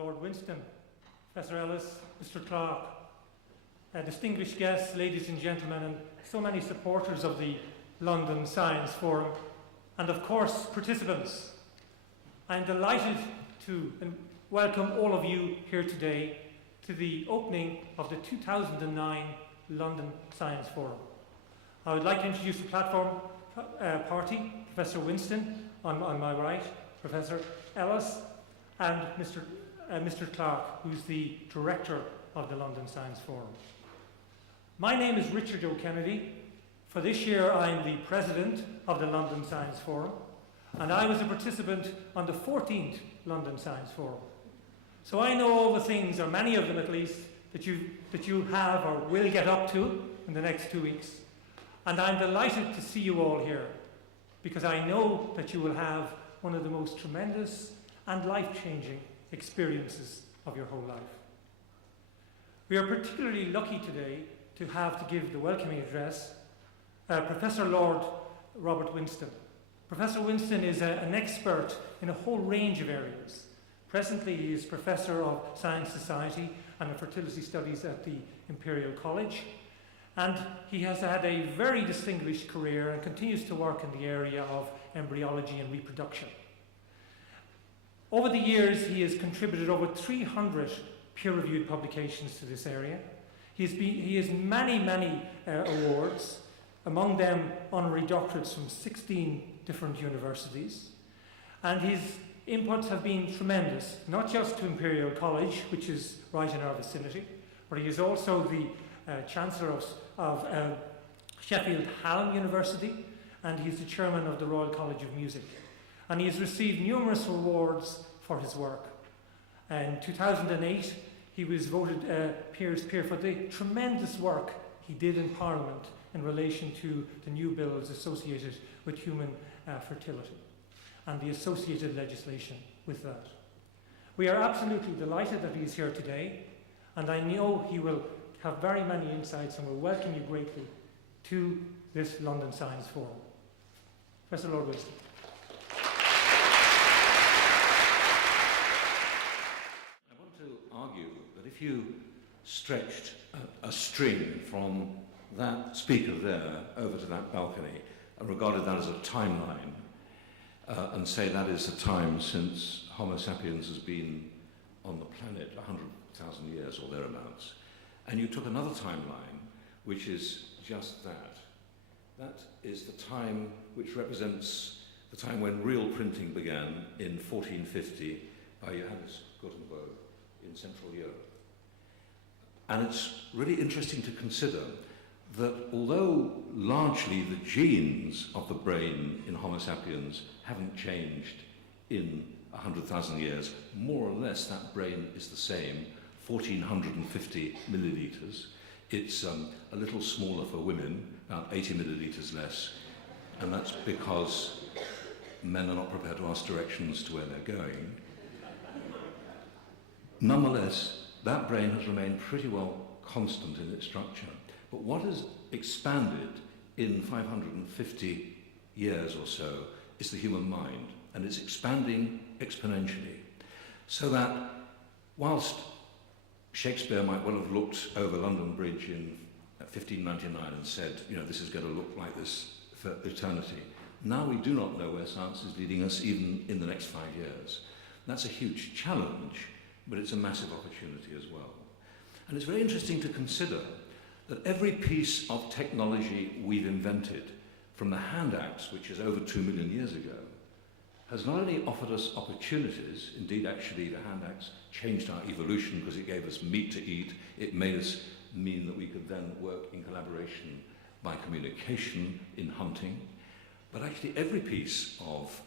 Lord Winston, Professor Ellis, Mr. Clark, distinguished guests, ladies and gentlemen, and so many supporters of the London Science Forum, and of course participants. I'm delighted to welcome all of you here today to the opening of the 2009 London Science Forum. I would like to introduce the platform party, Professor Winston on my right, Professor Ellis, and Mr. Clark, who's the director of the London Science Forum. My name is Richard O'Kennedy. For this year, I'm the president of the London Science Forum, and I was a participant on the 14th London Science Forum. So I know all the things, or many of them at least, that you have or will get up to in the next 2 weeks. And I'm delighted to see you all here, because I know that you will have one of the most tremendous and life-changing experiences of your whole life. We are particularly lucky today to give the welcoming address Professor Lord Robert Winston. Professor Winston is an expert in a whole range of areas. Presently, he is Professor of Science Society and Fertility Studies at the Imperial College. And he has had a very distinguished career and continues to work in the area of embryology and reproduction. Over the years, he has contributed over 300 peer-reviewed publications to this area. He has many awards, among them honorary doctorates from 16 different universities. And his inputs have been tremendous, not just to Imperial College, which is right in our vicinity, but he is also the Chancellor of Sheffield Hallam University, and he's the Chairman of the Royal College of Music. And he has received numerous awards for his work. In 2008, he was voted Peer's Peer for the tremendous work he did in Parliament in relation to the new bills associated with human fertility and the associated legislation with that. We are absolutely delighted that he's here today, and I know he will have very many insights and will welcome you greatly to this London Science Forum. Professor Lord Winston. I want to argue that if you stretched a string from that speaker there over to that balcony and regarded that as a timeline and say that is the time since Homo sapiens has been on the planet 100,000 years or thereabouts, and you took another timeline, which is just that. That is the time which represents the time when real printing began in 1450 by Johannes Gutenberg in Central Europe. And it's really interesting to consider that although largely the genes of the brain in Homo sapiens haven't changed in 100,000 years, more or less that brain is the same, 1,450 millilitres. It's a little smaller for women, about 80 millilitres less, and that's because men are not prepared to ask directions to where they're going. Nonetheless, that brain has remained pretty well constant in its structure. But what has expanded in 550 years or so is the human mind, and it's expanding exponentially. So that whilst Shakespeare might well have looked over London Bridge in 1599 and said, this is going to look like this for eternity, now we do not know where science is leading us even in the next 5 years. That's a huge challenge, but it's a massive opportunity as well. And it's very interesting to consider that every piece of technology we've invented, from the hand axe, which is over 2 million years ago, has not only offered us opportunities, indeed actually the hand axe changed our evolution because it gave us meat to eat, it made us mean that we could then work in collaboration by communication in hunting, but actually every piece of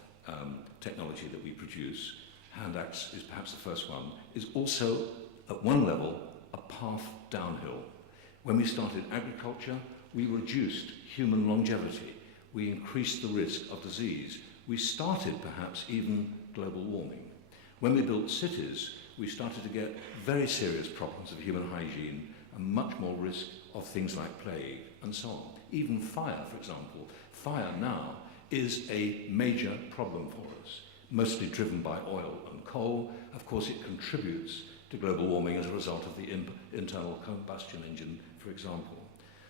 technology that we produce, hand axe is perhaps the first one, is also at one level a path downhill. When we started agriculture, we reduced human longevity. We increased the risk of disease. We started perhaps even global warming. When we built cities, we started to get very serious problems of human hygiene and much more risk of things like plague and so on. Even fire, for example. Fire now is a major problem for us. mostly driven by oil and coal. Of course, it contributes to global warming as a result of the internal combustion engine, for example.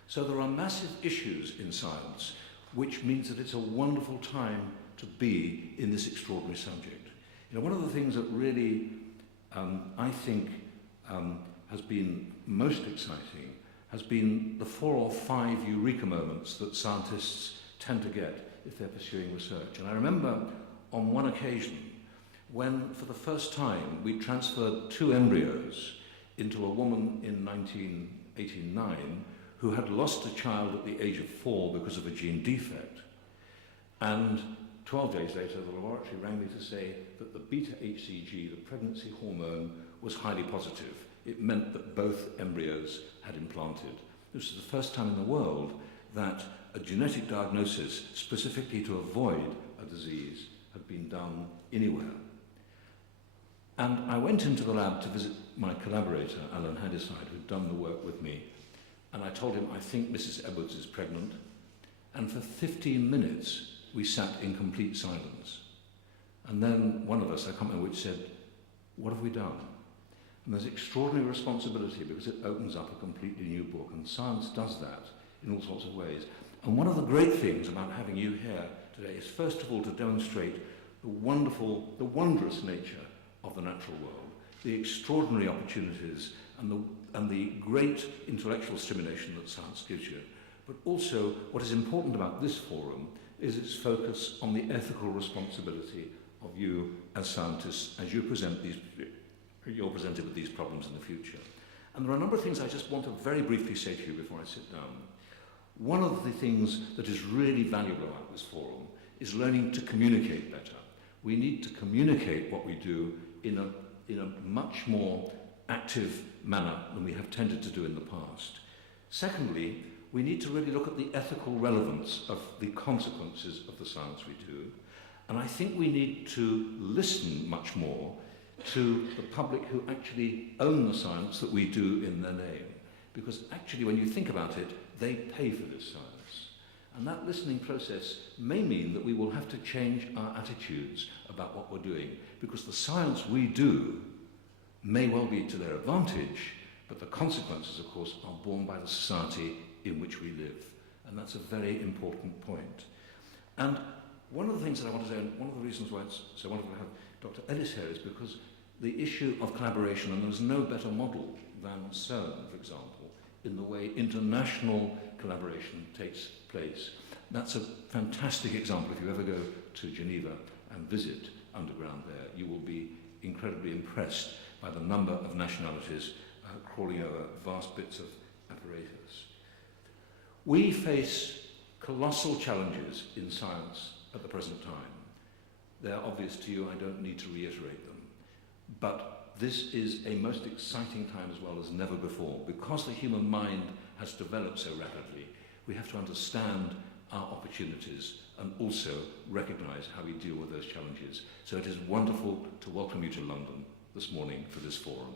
So there are massive issues in science, which means that it's a wonderful time to be in this extraordinary subject. You know, one of the things that really, I think, has been most exciting has been the 4 or 5 eureka moments that scientists tend to get if they're pursuing research. And I remember on one occasion when, for the first time, we transferred 2 embryos into a woman in 1989 who had lost a child at the age of 4 because of a gene defect. And 12 days later, the laboratory rang me to say that the beta-HCG, the pregnancy hormone, was highly positive. It meant that both embryos had implanted. This was the first time in the world that a genetic diagnosis specifically to avoid a disease had been done anywhere. And I went into the lab to visit my collaborator, Alan Hadiside, who'd done the work with me, and I told him, I think Mrs. Edwards is pregnant. And for 15 minutes, we sat in complete silence. And then one of us, I can't remember which, said, what have we done? And there's extraordinary responsibility because it opens up a completely new book, and science does that in all sorts of ways. And one of the great things about having you here today is, first of all, to demonstrate the wondrous nature of the natural world, the extraordinary opportunities and the great intellectual stimulation that science gives you. But also, what is important about this forum is its focus on the ethical responsibility of you as scientists as you're presented with these problems in the future. And there are a number of things I just want to very briefly say to you before I sit down. One of the things that is really valuable about this forum is learning to communicate better. We need to communicate what we do in a much more active manner than we have tended to do in the past. Secondly, we need to really look at the ethical relevance of the consequences of the science we do. And I think we need to listen much more to the public who actually own the science that we do in their name. Because actually, when you think about it, they pay for this science. And that listening process may mean that we will have to change our attitudes about what we're doing, because the science we do may well be to their advantage, but the consequences, of course, are borne by the society in which we live. And that's a very important point. And one of the things that I want to say, and one of the reasons why it's so wonderful to have Dr. Ellis here, is because the issue of collaboration, and there's no better model than CERN, for example, in the way international collaboration takes place. That's a fantastic example. If you ever go to Geneva and visit underground there, you will be incredibly impressed by the number of nationalities crawling over vast bits of apparatus. We face colossal challenges in science at the present time. They're obvious to you, I don't need to reiterate them. But this is a most exciting time as well as never before. Because the human mind has developed so rapidly, we have to understand our opportunities and also recognize how we deal with those challenges. So it is wonderful to welcome you to London this morning for this forum.